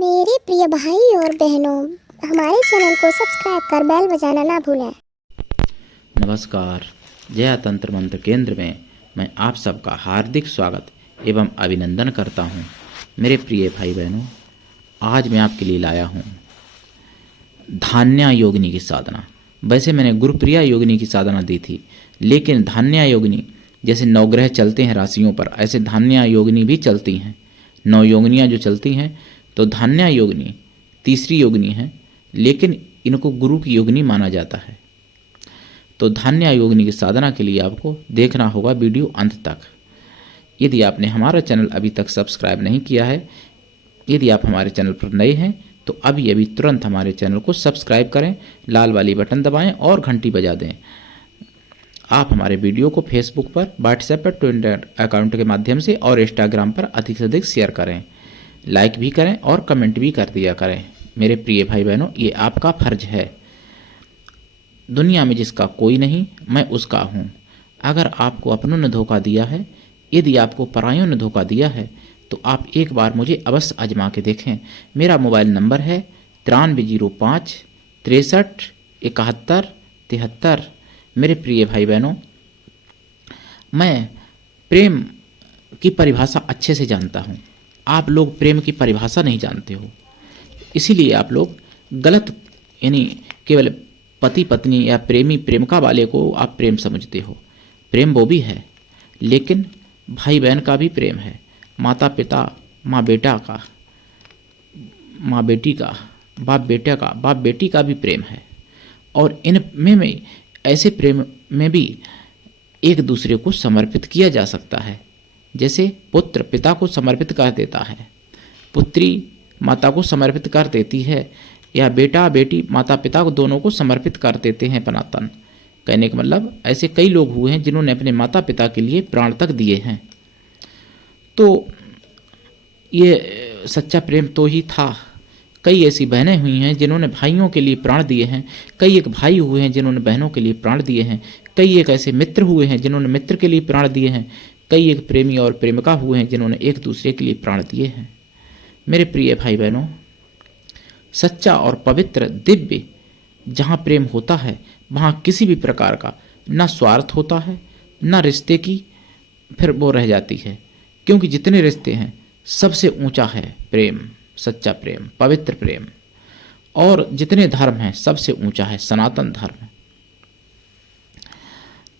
मेरे प्रिय भाई और बहनों, हमारे चैनल को सब्सक्राइब कर बेल बजाना ना भूलें। नमस्कार। जया तंत्र मंत्र केंद्र में मैं आप सबका हार्दिक स्वागत एवं अभिनंदन करता हूं। मेरे प्रिय भाई बहनों, आज मैं आपके लिए लाया हूं धान्या योगिनी की साधना। वैसे मैंने गुरुप्रिया योगिनी की साधना दी थी, लेकिन धान्या योगिनी जैसे नवग्रह चलते हैं राशियों पर, ऐसे धान्या योगिनी भी चलती हैं। 9 योगिनियाँ जो चलती हैं, तो धान्या योगिनी तीसरी योगिनी है, लेकिन इनको गुरु की योगिनी माना जाता है। तो धान्या योगिनी की साधना के लिए आपको देखना होगा वीडियो अंत तक। यदि आपने हमारा चैनल अभी तक सब्सक्राइब नहीं किया है, यदि आप हमारे चैनल पर नए हैं, तो अभी तुरंत हमारे चैनल को सब्सक्राइब करें, लाल वाली बटन दबाएं और घंटी बजा दें। आप हमारे वीडियो को फेसबुक पर, व्हाट्सएप पर, ट्विटर अकाउंट के माध्यम से और इंस्टाग्राम पर अधिक से अधिक शेयर करें, लाइक भी करें और कमेंट भी कर दिया करें। मेरे प्रिय भाई बहनों, ये आपका फर्ज है। दुनिया में जिसका कोई नहीं, मैं उसका हूँ। अगर आपको अपनों ने धोखा दिया है, यदि आपको परायों ने धोखा दिया है, तो आप एक बार मुझे अवश्य आजमा के देखें। मेरा मोबाइल नंबर है 9305 63 71 73। मेरे प्रिय भाई बहनों, मैं प्रेम की परिभाषा अच्छे से जानता हूँ। आप लोग प्रेम की परिभाषा नहीं जानते हो, इसीलिए आप लोग गलत, यानी केवल पति पत्नी या प्रेमी प्रेमिका वाले को आप प्रेम समझते हो। प्रेम वो भी है, लेकिन भाई बहन का भी प्रेम है, माता पिता, माँ बेटा का, माँ बेटी का, बाप बेटा का, बाप बेटी का भी प्रेम है। और इनमें में ऐसे प्रेम में भी एक दूसरे को समर्पित किया जा सकता है। जैसे पुत्र पिता को समर्पित कर देता है, पुत्री माता को समर्पित कर देती है, या बेटा बेटी माता पिता को दोनों को समर्पित कर देते हैं अपना तन। कहने का मतलब ऐसे कई लोग हुए हैं जिन्होंने अपने माता पिता के लिए प्राण तक दिए हैं। तो ये सच्चा प्रेम तो ही था। कई ऐसी बहनें हुई हैं जिन्होंने भाइयों के लिए प्राण दिए हैं, कई एक भाई हुए हैं जिन्होंने बहनों के लिए प्राण दिए हैं, कई एक ऐसे मित्र हुए हैं जिन्होंने मित्र के लिए प्राण दिए हैं, कई एक प्रेमी और प्रेमिका हुए हैं जिन्होंने एक दूसरे के लिए प्राण दिए हैं। मेरे प्रिय भाई बहनों, सच्चा और पवित्र दिव्य जहाँ प्रेम होता है, वहाँ किसी भी प्रकार का ना स्वार्थ होता है, ना रिश्ते की फिर वो रह जाती है। क्योंकि जितने रिश्ते हैं, सबसे ऊंचा है प्रेम, सच्चा प्रेम, पवित्र प्रेम। और जितने धर्म हैं, सबसे ऊंचा है सनातन धर्म।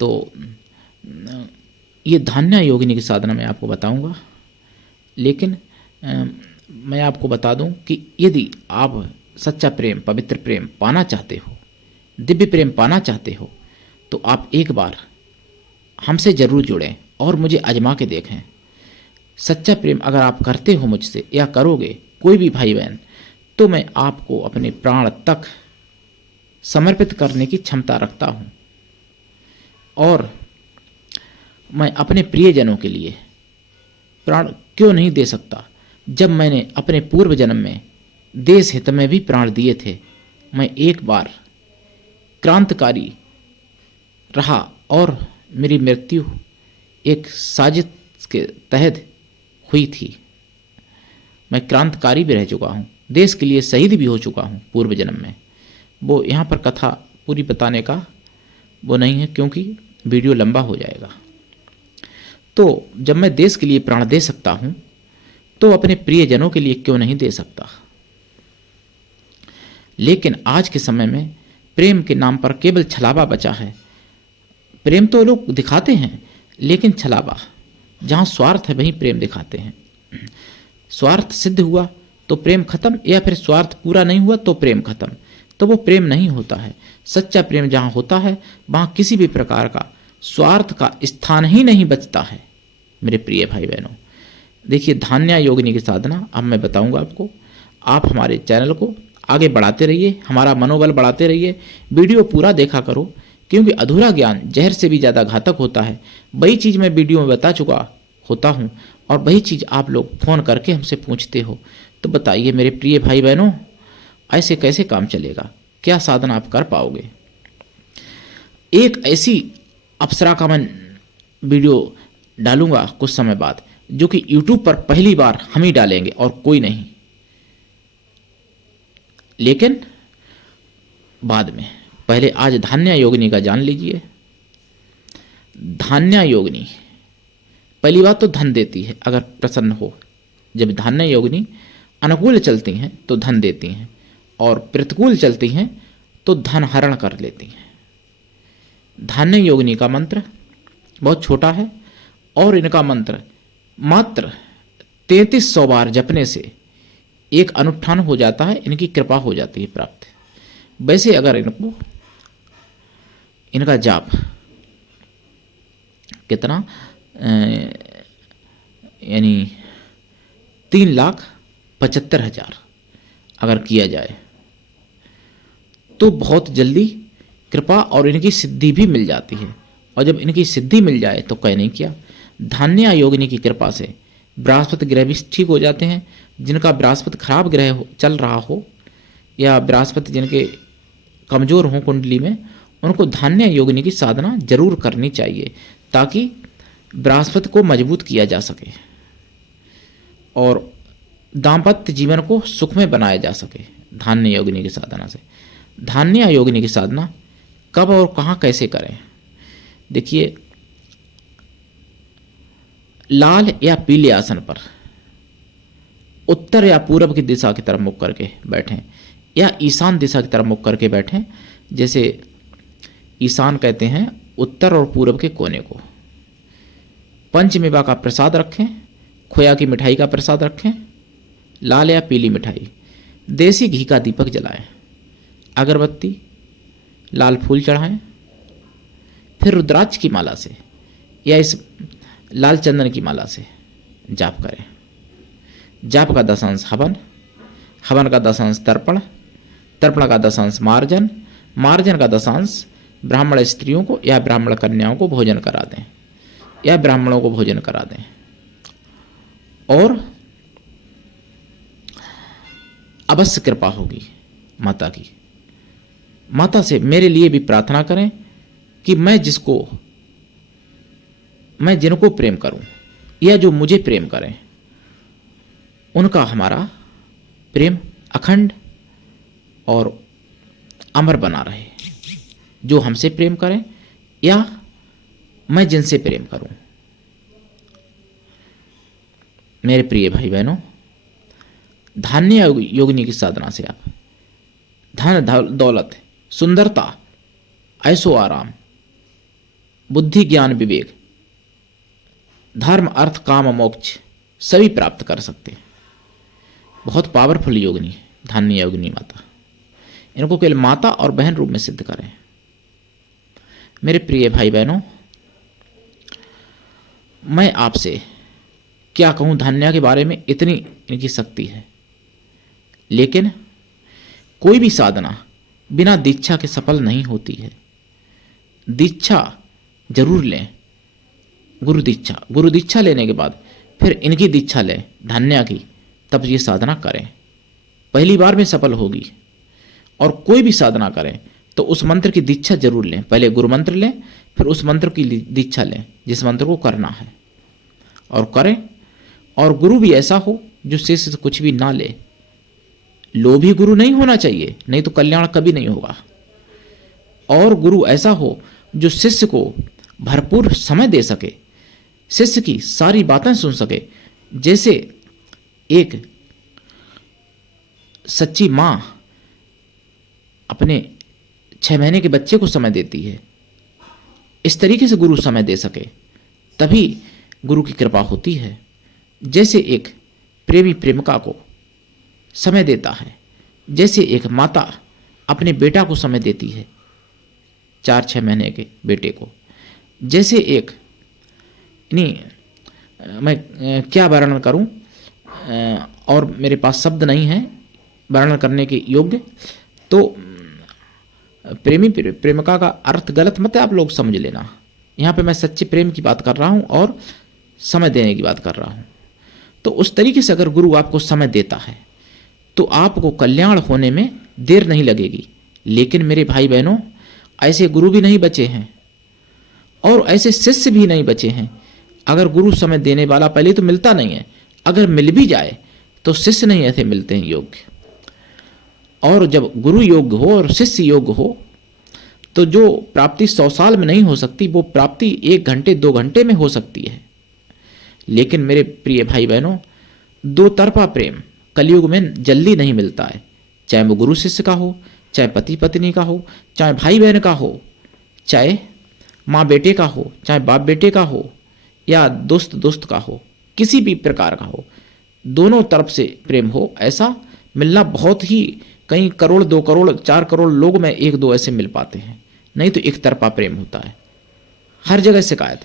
तो ये धान्या योगिनी की साधना मैं आपको बताऊंगा, लेकिन मैं आपको बता दूं कि यदि आप सच्चा प्रेम, पवित्र प्रेम पाना चाहते हो, दिव्य प्रेम पाना चाहते हो, तो आप एक बार हमसे ज़रूर जुड़ें और मुझे आजमा के देखें। सच्चा प्रेम अगर आप करते हो मुझसे या करोगे कोई भी भाई बहन, तो मैं आपको अपने प्राण तक समर्पित करने की क्षमता रखता हूँ। और मैं अपने प्रियजनों के लिए प्राण क्यों नहीं दे सकता, जब मैंने अपने पूर्व जन्म में देश हित में भी प्राण दिए थे। मैं एक बार क्रांतिकारी रहा और मेरी मृत्यु एक साजिश के तहत हुई थी। मैं क्रांतिकारी भी रह चुका हूँ, देश के लिए शहीद भी हो चुका हूँ पूर्व जन्म में। वो यहाँ पर कथा पूरी बताने का वो नहीं है, क्योंकि वीडियो लंबा हो जाएगा। तो जब मैं देश के लिए प्राण दे सकता हूँ, तो अपने प्रियजनों के लिए क्यों नहीं दे सकता। लेकिन आज के समय में प्रेम के नाम पर केवल छलावा बचा है। प्रेम तो लोग दिखाते हैं, लेकिन छलावा, जहाँ स्वार्थ है वहीं प्रेम दिखाते हैं। स्वार्थ सिद्ध हुआ तो प्रेम खत्म, या फिर स्वार्थ पूरा नहीं हुआ तो प्रेम खत्म, तो वो प्रेम नहीं होता है। सच्चा प्रेम जहाँ होता है, वहाँ किसी भी प्रकार का स्वार्थ का स्थान ही नहीं बचता है। मेरे प्रिय भाई बहनों, देखिए धान्या योगिनी की साधना अब मैं बताऊंगा आपको। आप हमारे चैनल को आगे बढ़ाते रहिए, हमारा मनोबल बढ़ाते रहिए, वीडियो पूरा देखा करो, क्योंकि अधूरा ज्ञान जहर से भी ज़्यादा घातक होता है। वही चीज़ मैं वीडियो में बता चुका होता हूँ, और वही चीज़ आप लोग फ़ोन करके हमसे पूछते हो। तो बताइए मेरे प्रिय भाई बहनों, ऐसे कैसे काम चलेगा, क्या साधना आप कर पाओगे। एक ऐसी अप्सरा का मैं वीडियो डालूंगा कुछ समय बाद, जो कि YouTube पर पहली बार हम ही डालेंगे और कोई नहीं। लेकिन बाद में, पहले आज धान्या योगिनी का जान लीजिए। धान्या योगिनी पहली बात तो धन देती है अगर प्रसन्न हो। जब धान्या योगिनी अनुकूल चलती हैं तो धन देती हैं, और प्रतिकूल चलती हैं तो धन हरण कर लेती हैं। धान्य योगिनी का मंत्र बहुत छोटा है, और इनका मंत्र मात्र 3300 बार जपने से एक अनुष्ठान हो जाता है, इनकी कृपा हो जाती है प्राप्त। वैसे अगर इनका जाप कितना यानी 3,75,000 अगर किया जाए तो बहुत जल्दी कृपा और इनकी सिद्धि भी मिल जाती है। और जब इनकी सिद्धि मिल जाए तो कह नहीं किया। धान्या योगिनी की कृपा से बृहस्पति ग्रह भी ठीक हो जाते हैं। जिनका बृहस्पति खराब ग्रह चल रहा हो या बृहस्पति जिनके कमज़ोर हों कुंडली में, उनको धान्या योगिनी की साधना जरूर करनी चाहिए ताकि बृहस्पति को मजबूत किया जा सके और दाम्पत्य जीवन को सुख में बनाया जा सके धान्य योगिनी की साधना से। धान्य योगिनी की साधना कब और कहाँ कैसे करें? देखिए, लाल या पीले आसन पर उत्तर या पूर्व की दिशा की तरफ मुख करके बैठें या ईशान दिशा की तरफ मुख करके बैठें। जैसे ईशान कहते हैं उत्तर और पूर्व के कोने को। पंचमेवा का प्रसाद रखें, खोया की मिठाई का प्रसाद रखें, लाल या पीली मिठाई, देसी घी का दीपक जलाएं, अगरबत्ती, लाल फूल चढ़ाएं, फिर रुद्राक्ष की माला से या इस लाल चंदन की माला से जाप करें। जाप का 10 हवन, हवन का 10 तर्पण, तर्पण का 10 मार्जन, मार्जन का 10 ब्राह्मण स्त्रियों को या ब्राह्मण कन्याओं को भोजन करा दें या ब्राह्मणों को भोजन करा दें। और अवश्य कृपा होगी माता की। माता से मेरे लिए भी प्रार्थना करें कि मैं जिनको प्रेम करूं या जो मुझे प्रेम करें, उनका हमारा प्रेम अखंड और अमर बना रहे। जो हमसे प्रेम करें या मैं जिनसे प्रेम करूं। मेरे प्रिय भाई बहनों, धान्य योगिनी की साधना से आप धन दौलत, सुंदरता, ऐशो आराम, बुद्धि ज्ञान विवेक, धर्म अर्थ काम मोक्ष सभी प्राप्त कर सकते हैं। बहुत पावरफुल योगिनी है धान्य योगिनी माता। इनको केवल माता और बहन रूप में सिद्ध करें। मेरे प्रिय भाई बहनों, मैं आपसे क्या कहूँ धान्या के बारे में, इतनी इनकी शक्ति है। लेकिन कोई भी साधना बिना दीक्षा के सफल नहीं होती है। दीक्षा जरूर लें, गुरु दीक्षा लेने के बाद फिर इनकी दीक्षा लें धान्या की, तब ये साधना करें। पहली बार में सफल होगी। और कोई भी साधना करें तो उस मंत्र की दीक्षा जरूर लें। पहले गुरु मंत्र लें, फिर उस मंत्र की दीक्षा लें जिस मंत्र को करना है, और करें। और गुरु भी ऐसा हो जो शिष्य से कुछ भी ना ले। लोभी गुरु नहीं होना चाहिए, नहीं तो कल्याण कभी नहीं होगा। और गुरु ऐसा हो जो शिष्य को भरपूर समय दे सके, शिष्य की सारी बातें सुन सके। जैसे एक सच्ची माँ अपने 6 महीने के बच्चे को समय देती है, इस तरीके से गुरु समय दे सके, तभी गुरु की कृपा होती है। जैसे एक प्रेमी प्रेमिका को समय देता है, जैसे एक माता अपने बेटा को समय देती है, 4-6 महीने के बेटे को, जैसे एक मैं क्या वर्णन करूं, और मेरे पास शब्द नहीं है वर्णन करने के योग्य। तो प्रेमी प्रेमिका का अर्थ गलत मत आप लोग समझ लेना। यहाँ पे मैं सच्चे प्रेम की बात कर रहा हूँ और समय देने की बात कर रहा हूँ। तो उस तरीके से अगर गुरु आपको समय देता है तो आपको कल्याण होने में देर नहीं लगेगी। लेकिन मेरे भाई बहनों, ऐसे गुरु भी नहीं बचे हैं और ऐसे शिष्य भी नहीं बचे हैं। अगर गुरु समय देने वाला पहले तो मिलता नहीं है, अगर मिल भी जाए तो शिष्य नहीं ऐसे मिलते हैं योग्य। और जब गुरु योग्य हो और शिष्य योग्य हो तो जो प्राप्ति 100 साल में नहीं हो सकती वो प्राप्ति 1 घंटे 2 घंटे में हो सकती है। लेकिन मेरे प्रिय भाई बहनों, दो तरफा प्रेम कलयुग में जल्दी नहीं मिलता है, चाहे वो गुरु शिष्य का हो, चाहे पति पत्नी का हो, चाहे भाई बहन का हो, चाहे माँ बेटे का हो, चाहे बाप बेटे का हो, या दोस्त दोस्त का हो, किसी भी प्रकार का हो, दोनों तरफ से प्रेम हो, ऐसा मिलना बहुत ही कई करोड़ 2 करोड़ 4 करोड़ लोग में 1-2 ऐसे मिल पाते हैं, नहीं तो एक तरफा प्रेम होता है। हर जगह शिकायत,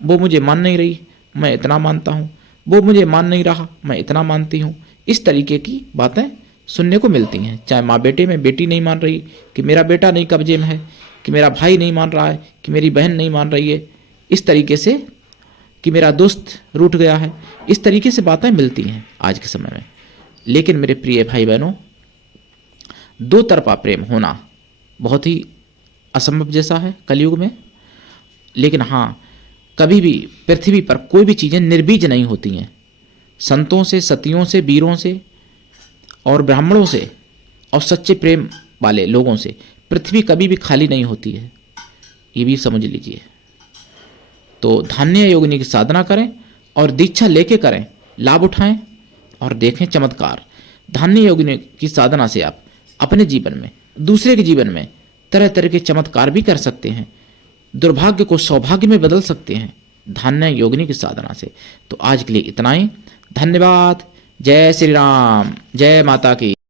वो मुझे मान नहीं रही, मैं इतना मानता हूँ, वो मुझे मान नहीं रहा, मैं इतना मानती हूँ, इस तरीके की बातें सुनने को मिलती हैं। चाहे माँ बेटे में बेटी नहीं मान रही कि मेरा बेटा नहीं कब्जे में है, कि मेरा भाई नहीं मान रहा है, कि मेरी बहन नहीं मान रही है, इस तरीके से कि मेरा दोस्त रूठ गया है, इस तरीके से बातें मिलती हैं आज के समय में। लेकिन मेरे प्रिय भाई बहनों, दो तरफा प्रेम होना बहुत ही असंभव जैसा है कलयुग में। लेकिन हाँ, कभी भी पृथ्वी पर कोई भी चीज़ें निर्बीज नहीं होती हैं। संतों से, सतियों से, वीरों से और ब्राह्मणों से और सच्चे प्रेम वाले लोगों से पृथ्वी कभी भी खाली नहीं होती है, ये भी समझ लीजिए। तो धान्य योगिनी की साधना करें और दीक्षा लेके करें, लाभ उठाएं और देखें चमत्कार। धान्य योगिनी की साधना से आप अपने जीवन में, दूसरे के जीवन में तरह तरह के चमत्कार भी कर सकते हैं, दुर्भाग्य को सौभाग्य में बदल सकते हैं धान्य योगिनी की साधना से। तो आज के लिए इतना ही, धन्यवाद। जय श्री राम, जय माता की।